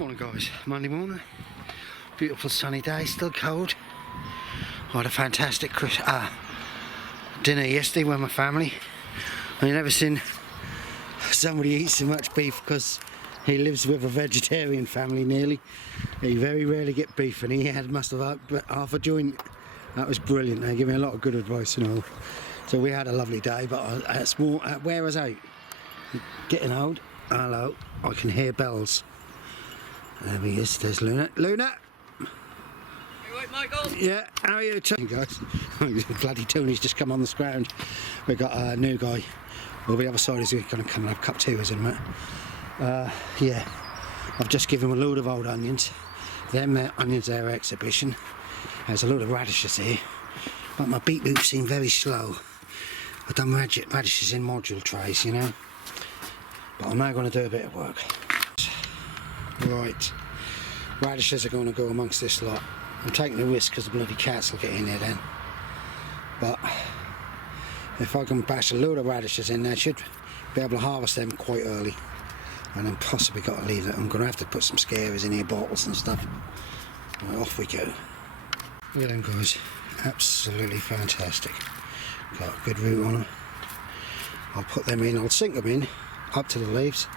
Morning guys, Monday morning, beautiful sunny day, still cold. I had a fantastic dinner yesterday with my family. I've never seen somebody eat so much beef because he lives with a vegetarian family nearly. He very rarely get beef and he must have half a joint. That was brilliant. They gave me a lot of good advice and all. So we had a lovely day, but where was I? Getting old. Hello, I can hear bells. There he is, there's Luna. Luna! You right, Michael? Yeah, how are you, guys? Bloody Tony's just come on the ground. We've got a new guy. Well, the other side is going to come and have cup two, isn't it? Yeah, I've just given him a load of old onions. Them onions there are exhibition. There's a load of radishes here. But my beetroot seemed very slow. I've done radishes in module trays, you know. But I'm now going to do a bit of work. Right, radishes are going to go amongst this lot. I'm taking the risk because the bloody cats will get in there then. But if I can bash a load of radishes in there, I should be able to harvest them quite early. And then possibly got to leave it. I'm going to have to put some scarers in here, bottles and stuff. Right, off we go. Look at them guys, absolutely fantastic. Got a good root on them. I'll put them in, I'll sink them in up to the leaves.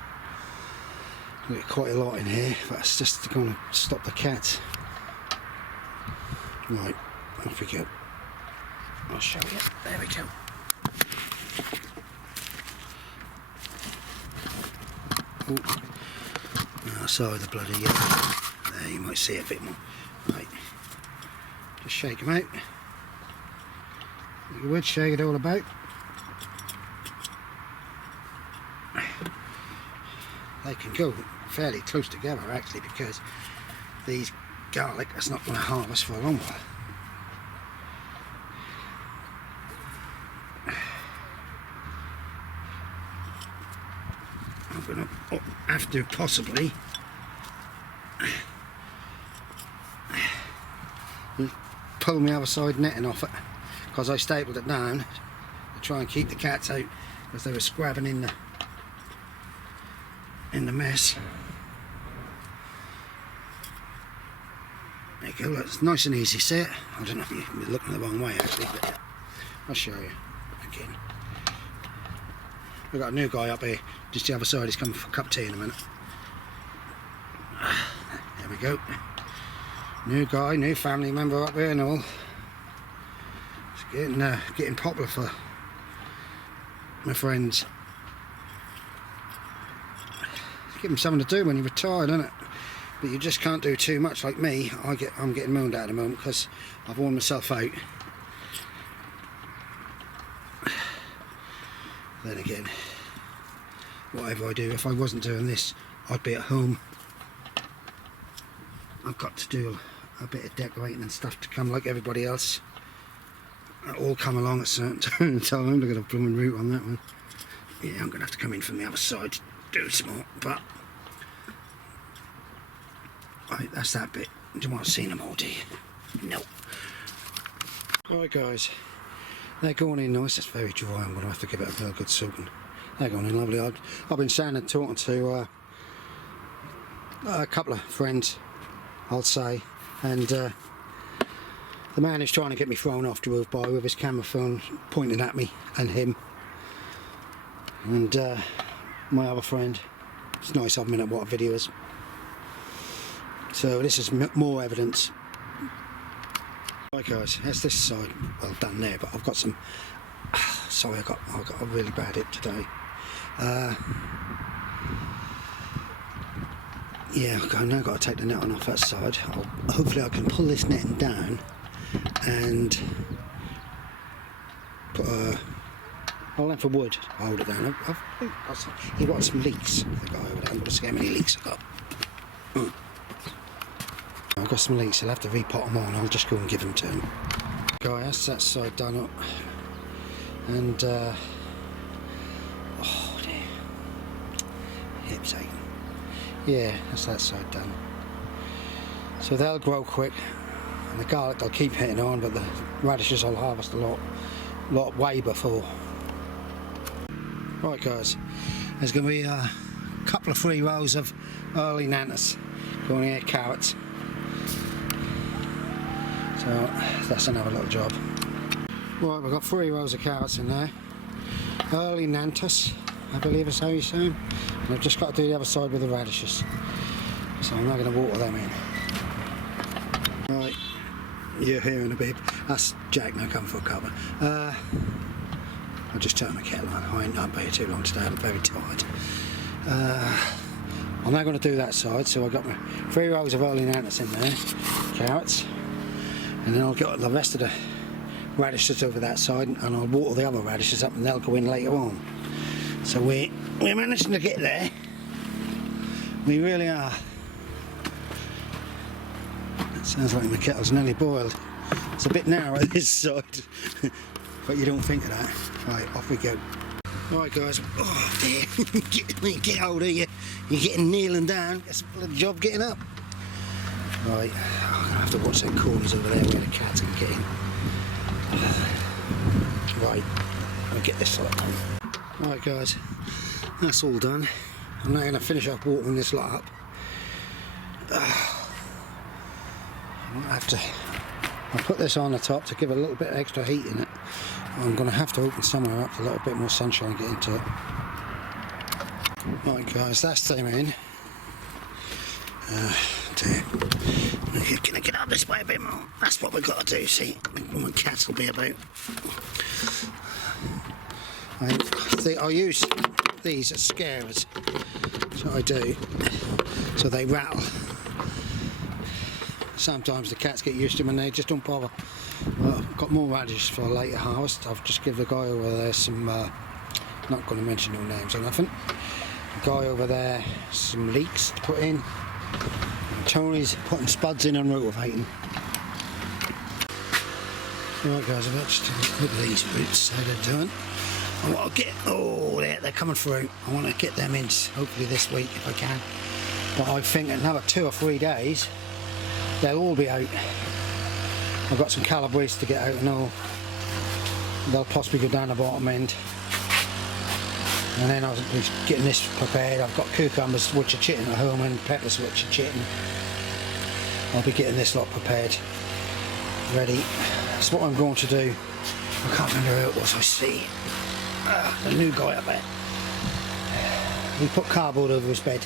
We've got quite a lot in here, but it's just going to stop the cats. Right, off we go. I'll show you. There we go. Oh, sorry, the bloody there, you might see a bit more. Right, just shake them out. You would shake it all about. They can go fairly close together actually, because these garlic is not going to harvest for a long while. I'm going to have to possibly pull my other side netting off it, because I stapled it down to try and keep the cats out, because they were scrabbing in the mess. There you go, it's nice and easy, see it? I don't know if you're looking the wrong way actually, but I'll show you again. We've got a new guy up here, just the other side, he's coming for a cup of tea in a minute. There we go. New guy, new family member up here and all. It's getting popular for my friends. Give him something to do when you're retired, isn't it? But you just can't do too much like me. I'm getting moaned at the moment because I've worn myself out. Then again, whatever I do, if I wasn't doing this, I'd be at home. I've got to do a bit of decorating and stuff to come like everybody else. That all come along at a certain time. Look at a blooming root on that one. Yeah, I'm going to have to come in from the other side to do some more, but right, that's that bit. Do you want to see them all, do you? No. Right guys, they're going in nice. It's very dry. I'm going to have to give it a real good soaking. They're going in lovely. I've been standing and talking to a couple of friends, I'll say, and the man who's trying to get me thrown off drove by with his camera phone pointing at me and him, and my other friend. It's nice of him at what video is. So this is more evidence. Right guys, that's this side well done there, but I've got some. Sorry, I got a really bad hit today. Yeah, I've now got to take the net on off that side. Hopefully I can pull this netting down and put a length of wood to hold it down. You've got some leeks. I've got over there. I'm going to see how many leeks I've got. I've got some leeks. I'll have to repot them on. I'll just go and give them to him. Guys, that's that side done up. And oh dear, hips aching. Yeah, that's that side done. So they'll grow quick, and the garlic I'll keep hitting on, but the radishes I'll harvest a lot way before. Right guys, there's going to be a couple of free rows of early nantas. Going here, carrots. So that's another little job. Right, we've got 3 rows of carrots in there. Early Nantus, I believe is how you say them. And I've just got to do the other side with the radishes. So I'm now going to water them in. Right, you're hearing a beep. That's Jack now coming for a cover. I'll just turn my kettle on. I ain't up here too long today, I'm very tired. I'm now going to do that side, so I've got my 3 rows of early Nantus in there, carrots, and then I'll get the rest of the radishes over that side, and I'll water the other radishes up and they'll go in later on. So we're managing to get there. We really are. It sounds like my kettle's nearly boiled. It's a bit narrow this side, but you don't think of that. Right, off we go. Right guys, oh dear, get older, you're getting kneeling down, it's a job getting up. Right, I'm going to have to watch them corners over there where the cats can get in. Right, I'll get this lot on. Right guys, that's all done. I'm now going to finish up watering this lot up. I'll put this on the top to give a little bit of extra heat in it. I'm going to have to open somewhere up to let a bit more sunshine get into it. Right guys, that's them in. Dear. Can I get up this way a bit more? That's what we've got to do, see? My cats will be about. I use these as scarers. So I do. So they rattle. Sometimes the cats get used to them and they just don't bother. Well, I've got more radishes for a later harvest. I've just given the guy over there some, not going to mention no names or nothing. The guy over there some leeks to put in. And Tony's putting spuds in and rotivating. Right guys, I've just look at these roots, how they're doing. I want to get, oh they're coming through. I want to get them in hopefully this week if I can. But I think another 2 or 3 days they'll all be out. I've got some calabrese to get out and all. They'll possibly go down the bottom end. And then I'll be getting this prepared. I've got cucumbers which are chitting at home and peppers which are chitting. I'll be getting this lot prepared, ready. That's what I'm going to do. I can't remember who it was I see. The new guy up there. He put cardboard over his bed.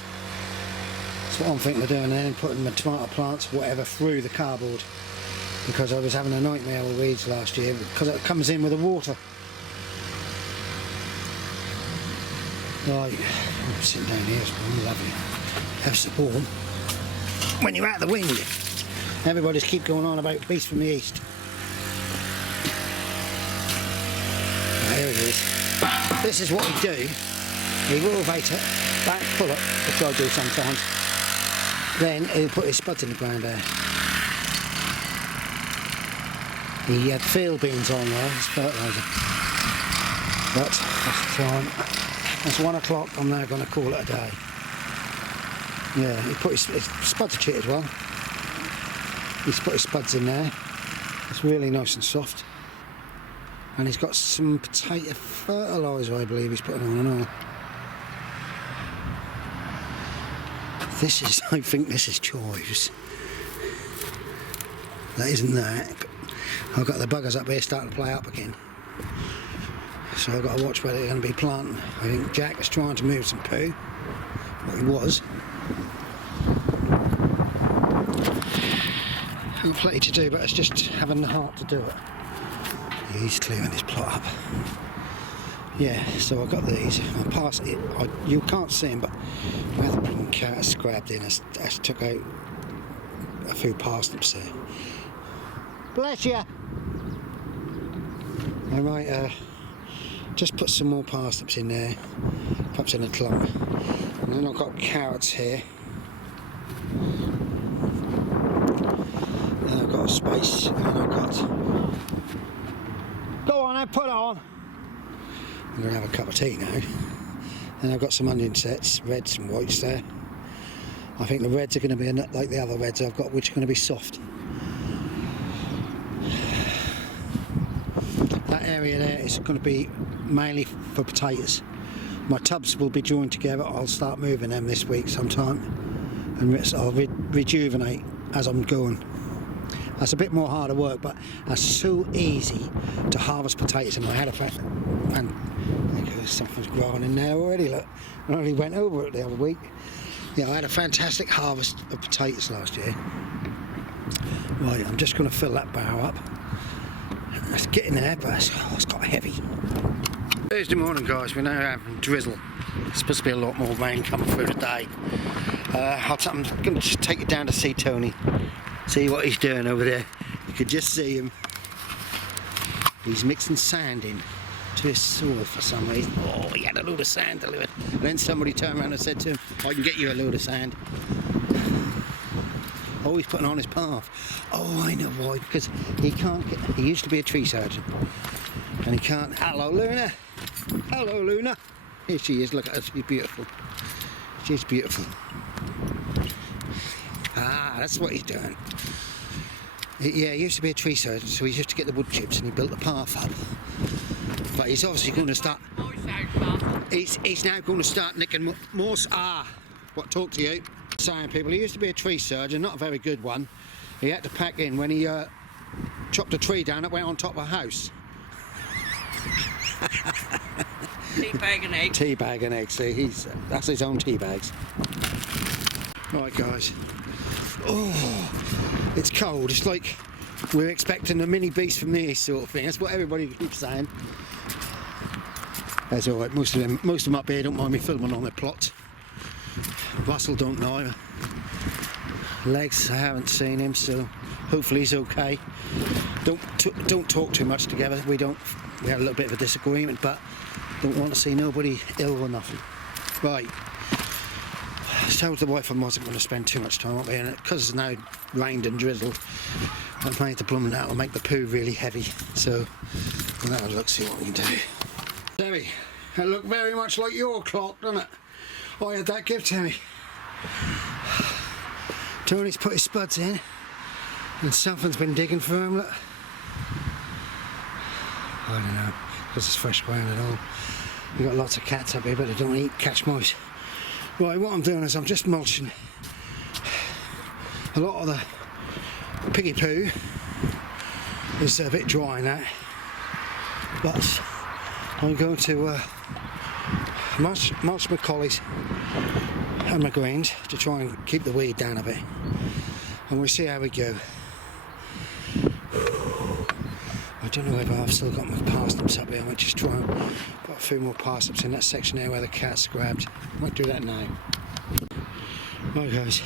That's what I'm thinking of doing, and then putting my tomato plants, whatever, through the cardboard. Because I was having a nightmare with weeds last year, because it comes in with the water. Right, I'm sitting down here, it's lovely. Have some warm. When you're out of the wind, everybody's keep going on about beast from the east. There he is. This is what he do. He will ovate it, back pull it, which I do sometimes. Then he'll put his spuds in the ground there. He had field beans on there, his fertiliser. But that's the time. It's 1 o'clock, I'm now going to call it a day. Yeah, he put his spuds are chit as well. He's put his spuds in there. It's really nice and soft. And he's got some potato fertiliser, I believe he's putting on and all. This is, I think this is chives. That isn't that. I've got the buggers up here starting to play up again. So I've got to watch where they're going to be planting. I think Jack is trying to move some poo. Well, he was. There's plenty to do, but it's just having the heart to do it. He's clearing his plot up. Yeah, so I've got these. I pass it. You can't see them, but where the blooming cat has scrabbed in, I took out a few parsnips there. Bless you. I might just put some more parsnips in there, perhaps in a clump. And then I've got carrots here. Then I've got a space, and then I've got... Go on then, put it on! I'm going to have a cup of tea now. And I've got some onion sets, reds and whites there. I think the reds are going to be like the other reds I've got, which are going to be soft. That area there is going to be mainly for potatoes. My tubs will be joined together. I'll start moving them this week sometime and I'll rejuvenate as I'm going. That's a bit more harder work, but that's so easy to harvest potatoes. And I had something's growing in there already. Look, I only went over it the other week. Yeah, I had a fantastic harvest of potatoes last year. Right, I'm just going to fill that barrel up. Let's get in there, but it's got heavy. Thursday morning, guys. We're now having drizzle. There's supposed to be a lot more rain coming through today. I'm going to just take it down to see Tony. See what he's doing over there. You could just see him. He's mixing sand in to his soil for some reason. Oh, he had a load of sand delivered. And then somebody turned around and said to him, I can get you a load of sand. Oh, he's putting on his path. Oh, I know why. Because he can't get... He used to be a tree surgeon. And he can't... Hello, Luna. Hello, Luna. Here she is. Look at her. She's beautiful. She's beautiful. Ah, that's what he's doing. Yeah, he used to be a tree surgeon, so he used to get the wood chips and he built the path up. But he's obviously going to start... He's now going to start nicking more... What talk to you? Saying people, he used to be a tree surgeon, not a very good one. He had to pack in when he chopped a tree down that went on top of a house. Tea bag and eggs. Tea bag and eggs. See, that's his own tea bags. Right, guys. Oh, it's cold. It's like we're expecting a mini beast from the east, sort of thing. That's what everybody keeps saying. That's all right. Most of them up here don't mind me filming on their plots. Russell don't know. Legs, I haven't seen him, so hopefully he's okay. Don't talk too much together. We had a little bit of a disagreement, but don't want to see nobody ill or nothing. Right. I told the wife I wasn't going to spend too much time up here, and because it's now rained and drizzled, I've made the plumbing out and make the poo really heavy. So we'll have a look, see what we can do. Terry, that looked very much like your clock, doesn't it? I had that gift to me. Tony's put his spuds in, and something's been digging for him. Look. I don't know, because it's fresh ground and all. We've got lots of cats up here, but they don't catch mice. Right, what I'm doing is I'm just mulching a lot of the piggy poo. Is a bit dry now, but I'm going to mulch my collies and my greens to try and keep the weed down a bit, and we'll see how we go. I don't know if I've still got my parsnips up here. I might just try and put a few more parsnips in that section there where the cat's grabbed. I might do that now. Right, guys.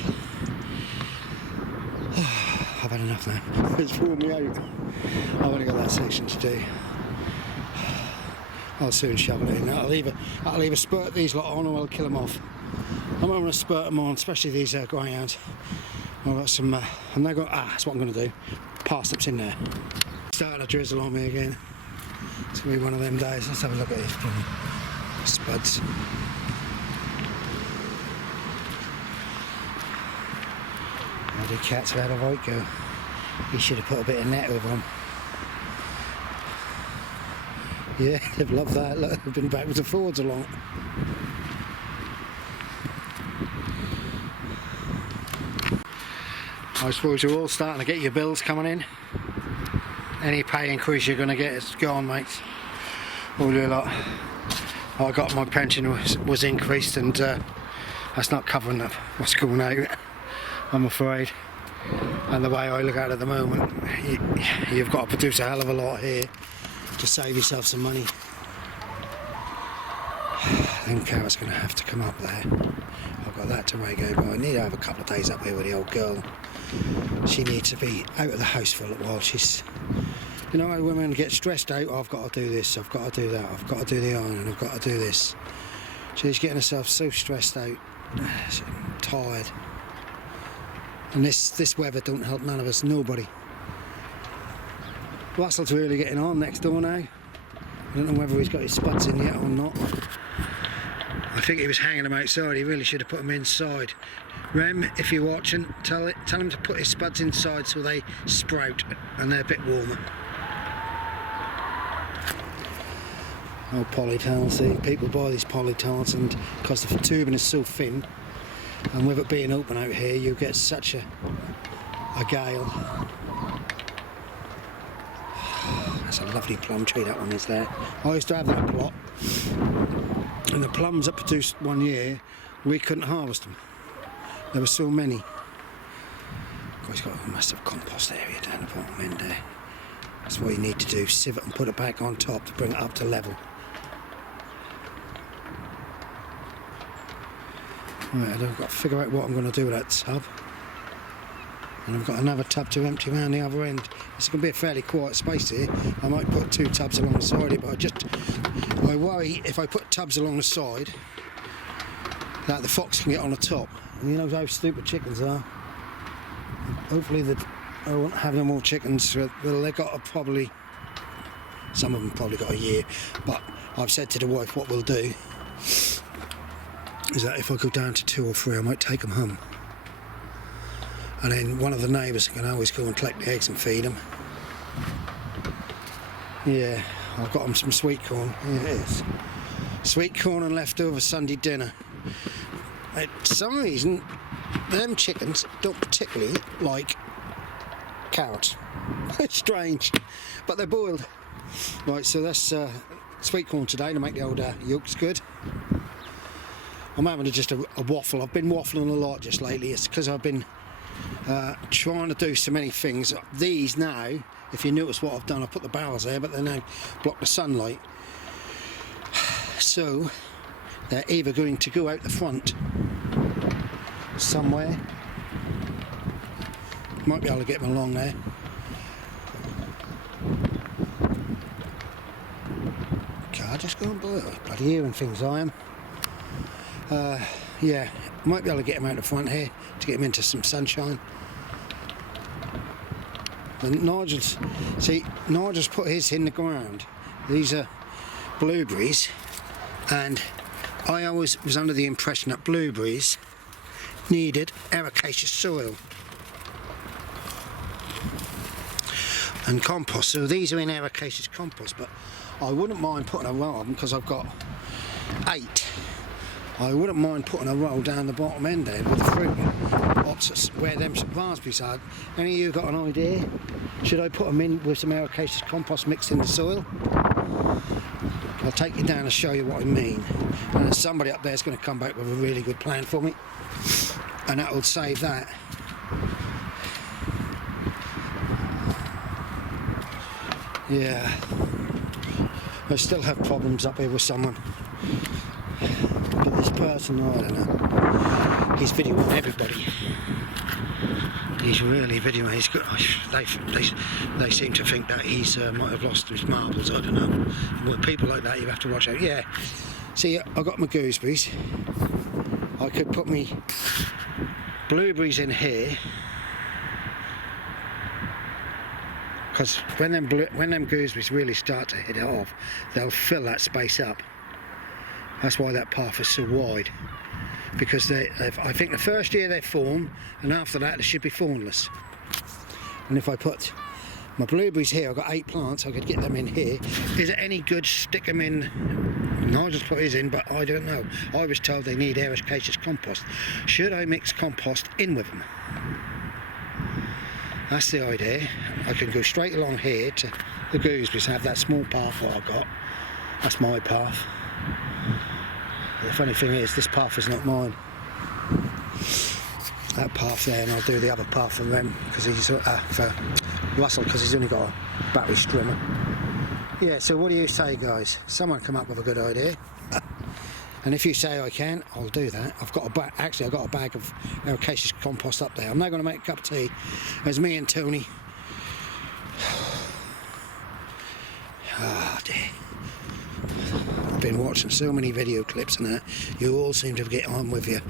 I've had enough now. It's pulling me out. I've only got that section to do. I'll soon shovel it in. I'll either spurt these lot on or I'll kill them off. I'm going to spurt them on, especially these greyhounds. I've got some... I'm now going... that's what I'm going to do. Parsnips in there. Starting to drizzle on me again. It's going to be one of them days. Let's have a look at these spuds. The cats have had a right go. He should have put a bit of net over them. Yeah, they've loved that. Look, they've been backwards and forwards along. I suppose you're all starting to get your bills coming in. Any pay increase you're going to get is gone, mates. All your lot. I got my pension was increased, and that's not covering what's going out, I'm afraid. And the way I look at it at the moment, you've got to produce a hell of a lot here to save yourself some money. Them carrots going to have to come up there. I've got that to make over. I need to have a couple of days up here with the old girl. She needs to be out of the house for a little while. She's, you know, how women get stressed out. Oh, I've got to do this, I've got to do that, I've got to do the ironing, I've got to do this. She's getting herself so stressed out, tired. And this weather don't help none of us, nobody. Russell's really getting on next door now. I don't know whether he's got his spuds in yet or not. I think he was hanging them outside. He really should have put them inside. Rem, if you're watching, tell him to put his spuds inside so they sprout and they're a bit warmer. Oh, polytunnels. See, people buy these polytunnels, and because the tubing is so thin, And with it being open out here, you get such a gale. That's a lovely plum tree, that one is there. I used to have that plot, and the plums that produced one year, we couldn't harvest them. There were so many. God, it's got a massive compost area down the bottom end there. That's what you need to do, sieve it and put it back on top to bring it up to level. Right, I've got to figure out what I'm going to do with that tub. And I've got another tub to empty around the other end. It's going to be a fairly quiet space here. I might put 2 tubs along the side it, but I worry if I put tubs along the side that the fox can get on the top. And you know how stupid chickens are. Hopefully I won't have them all chickens. They've got probably, some of them probably got a year. But I've said to the wife what we'll do is that if I go down to 2 or 3, I might take them home. And then one of the neighbours can always go and collect the eggs and feed them. Yeah, I've got them some sweet corn. Here it is. Sweet corn and leftover Sunday dinner. For some reason, them chickens don't particularly like carrots. It's strange, but they're boiled. Right, so that's sweet corn today to make the old yolks good. I'm having just a waffle. I've been waffling a lot just lately. It's because I've been trying to do so many things. These now, if you notice what I've done, I've put the barrels there, but they now block the sunlight. So they're either going to go out the front somewhere. Might be able to get them along there. God, just go and bloody hearing things I am. Yeah, might be able to get him out the front here to get him into some sunshine. And Nigel's put his in the ground. These are blueberries, and I always was under the impression that blueberries needed ericaceous soil and compost. So these are in ericaceous compost, but I wouldn't mind putting a row of them because I've got 8. I wouldn't mind putting a roll down the bottom end there with the fruit opposite where them raspberries are. Any of you got an idea? Should I put them in with some ericaceous compost mixed in the soil? I'll take you down and show you what I mean. And somebody up there is going to come back with a really good plan for me, and that will save that. Yeah, I still have problems up here with someone. But this person, I don't know, he's videoing everybody. He's really videoing. He's got. They seem to think that he's might have lost his marbles. I don't know. With people like that, you have to watch out. Yeah. See, I got my gooseberries. I could put me blueberries in here, because when them gooseberries really start to hit it off, they'll fill that space up. That's why that path is so wide, because I think the first year they form, and after that they should be thornless. And if I put my blueberries here, I've got 8 plants, I could get them in here. Is it any good stick them in? Nigel's put his in, but I don't know. I was told they need ericaceous compost. Should I mix compost in with them? That's the idea. I can go straight along here to the gooseberries, have that small path I got. That's my path. The funny thing is, this path is not mine. That path there, and I'll do the other path for them, because he's for Russell, because he's only got a battery strimmer. Yeah. So what do you say, guys? Someone come up with a good idea. And if you say I can, I'll do that. I've got I've got a bag of ericaceous compost up there. I'm now going to make a cup of tea. There's me and Tony. Ah, dear. I've been watching so many video clips and that. You all seem to get on with your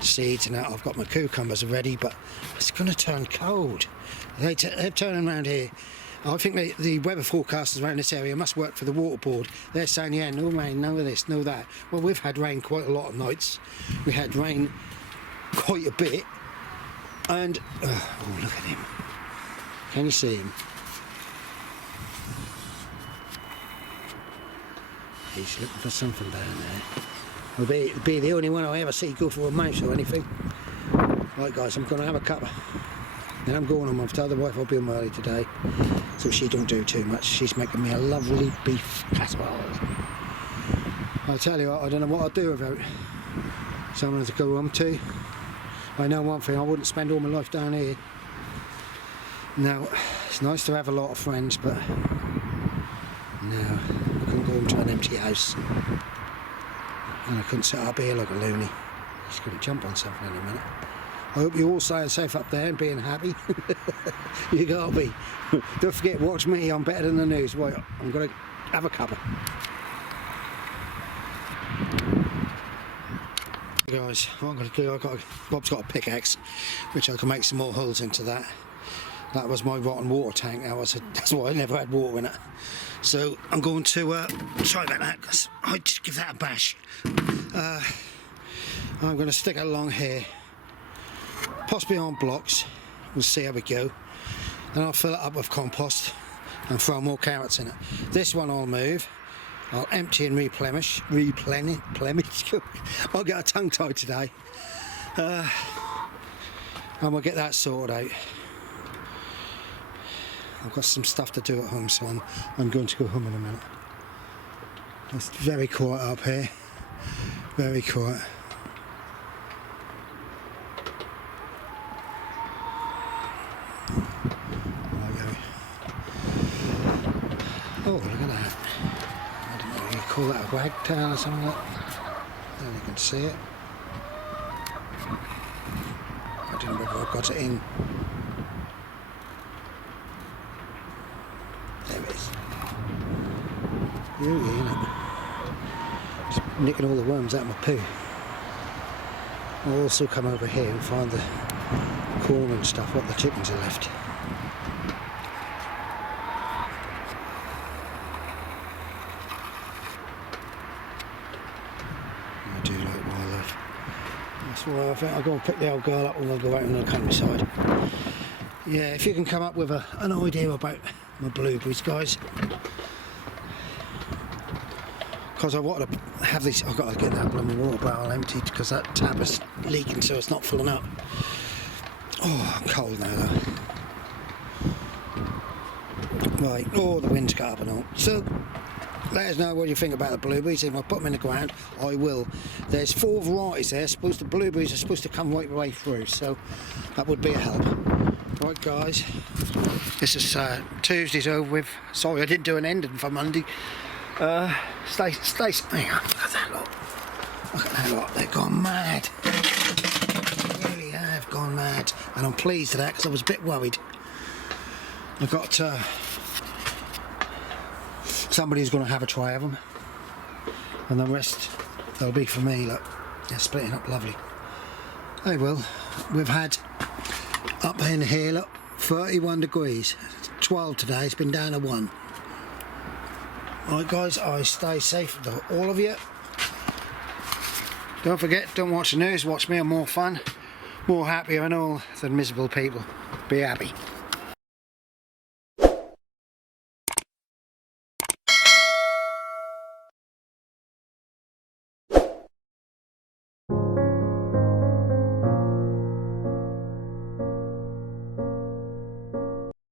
seeds and that. I've got my cucumbers ready, but it's going to turn cold. They're turning around here. I think the weather forecasters around this area must work for the water board. They're saying, yeah, no rain, no this, no that. Well, we've had rain quite a lot of nights. We had rain quite a bit. And, oh, look at him. Can you see him? He's looking for something down there. He'll be the only one I ever see go for a mouse or anything. Right guys, I'm going to have a cuppa. Then I'm going home. I've told the wife I'll be home early today, so she don't do too much. She's making me a lovely beef casserole. I'll tell you what, I don't know what I'll do without someone to go home to. I know one thing, I wouldn't spend all my life down here. Now, it's nice to have a lot of friends, but no, I couldn't go home to an empty house. And I couldn't sit up here like a loony. Just going to jump on something in a minute. I hope you all staying safe up there and being happy. You gotta be. Don't forget, watch me, I'm better than the news. Right, I'm going to have a cuppa. Guys, what I'm going to do, Bob's got a pickaxe, which I can make some more holes into that. That was my rotten water tank. That's why I never had water in it. So I'm going to try about that, because I'd just give that a bash. I'm going to stick it along here, possibly on blocks. We'll see how we go. Then I'll fill it up with compost and throw more carrots in it. This one I'll move. I'll empty and replenish. I'll get a tongue tied today. And we'll get that sorted out. I've got some stuff to do at home, so I'm going to go home in a minute. It's very quiet up here. Very quiet. There we go. Oh, look at that. I don't know, you call that a wagtail or something like that. There you can see it. I don't know whether I got it in. There it is. Beauty, isn't it? Just nicking all the worms out of my poo. I'll also come over here and find the corn and stuff, what the chickens are left. I do like wildlife. That's why I think I'll go and pick the old girl up when we'll go out in the countryside. Yeah, if you can come up with an idea about my blueberries, guys. Because I want to have these, I've got to get that blooming water barrel emptied because that tap is leaking, so it's not filling up. Oh, I'm cold now though. Right, oh, the wind's got up and all. So, let us know what you think about the blueberries. If I put them in the ground, I will. There's 4 varieties there. The blueberries are supposed to come right the way through, so that would be a help. Right, guys, this is Tuesday's over with. Sorry, I didn't do an ending for Monday. Stay. Hang on, look at that lot. Look at that lot. They've gone mad. They really have gone mad, and I'm pleased with that because I was a bit worried. I've got somebody who's going to have a try of them, and the rest they'll be for me. Look, they're splitting up lovely. They will. We've had up in here, look, 31 degrees. 12 today. It's been down to 1. Alright guys, I stay safe, all of you. Don't forget, don't watch the news, watch me, I'm more fun, more happier and all than miserable people. Be happy.